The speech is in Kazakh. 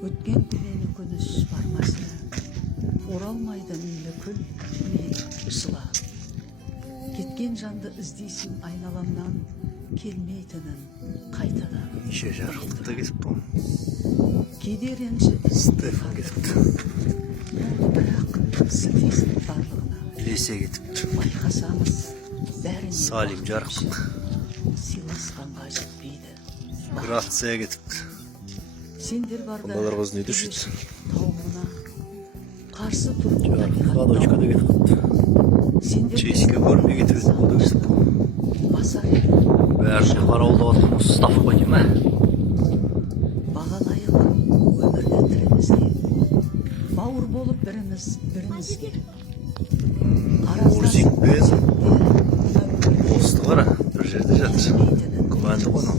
Өткен күнені күніш бармасы, оралмайды мейлі күл, мейлі жыла. Кеткен жанды іздейсің айналамнан, келмейтінін қайтадан. İşe жарықтықта кетіп бұл. Кейде ренжіп Стефан кетіпті. бірақ сілтейсің барлығына. Лесе кетіпті. Байқасаңыз, бәріне Салим жарықтық. сыйласқанға жетпейді. Грация кетіпті. Сендер барда Балалар қозын үйді үшіт. тауына қарсы тұрып Жарықтыққа дочкада кетіпті. Чешке көрмей кетіп болды өстіп бұл. басар Бәріне қарауылда отқан осы стаф қой дейм, ә? бағалайық өмірді тірімізде. Бауыр болып бірімізге. Мурзик пен Осты қара, бір жерде жатыр. Күмәнді ғой мынау.